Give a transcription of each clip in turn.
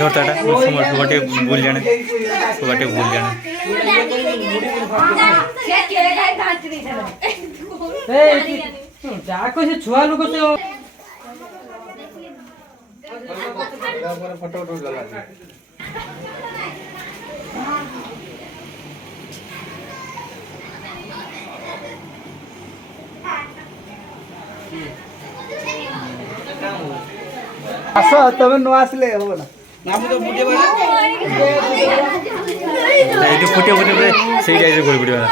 ধরতাটা সুগাটে ভুল জানে সুগাটে ভুল জানে যা কইছে ছুয়া লোক তো ফটো উঠ গলা আচ্ছা তবে নো আসলে হবে না নাম তো ফুটে বলে এই তো ফুটে ফুটে করে সেই জায়গায় করে পড়বে না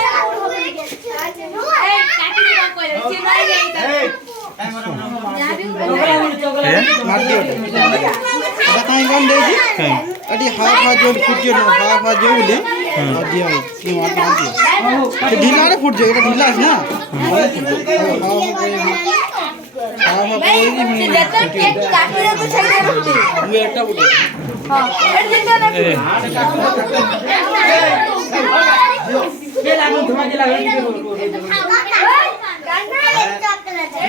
মার দিও এটা কাই কোন দেছি এটি হাফ জোর ফুটিও না হাফ জোর বলি আর দিও কি মার দিও তো ঢিলা রে ফুট যায় এটা ঢিলা আছে না হাফ ওই নি যেটা কেক কাটিরে তো ছেড়ে দিতে আমি একটা ফুট হ্যাঁ এটা কে লাগো ধোয়া কে লাগো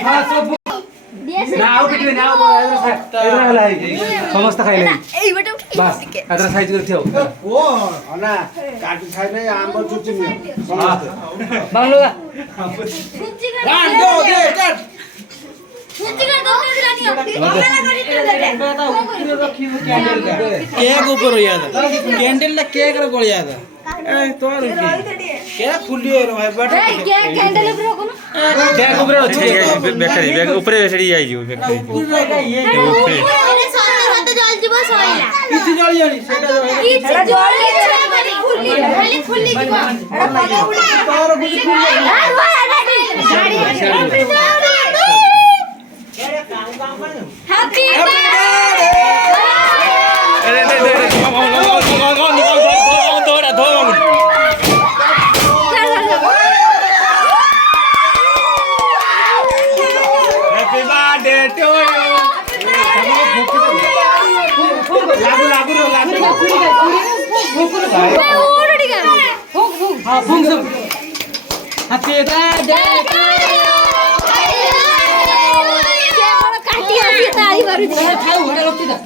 হ্যাঁ সব না আউট দিবে না এরা হলাই সমস্ত খাইলে এই বেটা বাস আদরা সাইজ করে থিও ও না কাটি খাইলে আম চুচি নি সমস্ত বাংলা সুচি করে রান দো দে কাট সুচি করে দো দিলা নিও বাংলা করে দে केक ऊपर हो जाता कैंडल ना केक रे गड़ जाता ए तोर केक फुल्ली रे भाई बट এই কেক ক্যান্ডেল উপরে রাখো না ব্যাগ উপরে আছে ব্যাটারি ব্যাগ উপরে সেটি যাই যাও ব্যাটারি উপরে এটা সাথে সাথে জল দিব সইলা কিছু জল জানি সেটা কিছু জল মানে খুললি খালি খুললি দিব এটা পাতা উড়ে তোর বুঝি ফুল হ্যাপি আরে দে দে ধোড়া ধোড়া হ্যাপি বার্থডে টু ইউ লাগু লাগু লাগু ওরে গা हां फुंग सब हैप्पी बर्थडे কাটি আসি তাই বারু দে खाओ होटल लपटी दा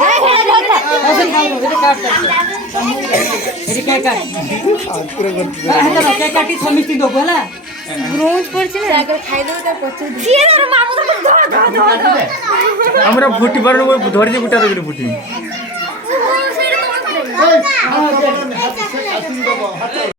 হ্যাঁ হ্যাঁ ধর ऐसे खाओ এটা কাট এটি কেক কাট पूरा करते এটা কেক কাটি সমিতি দেব হলা রোজ পড়ছে না আগে খাই দেব তার পছন্দ কি রে মামু ধর আমরা ফুটি বার ধরে যে গুটা রইল ফুটি সেটা তোমার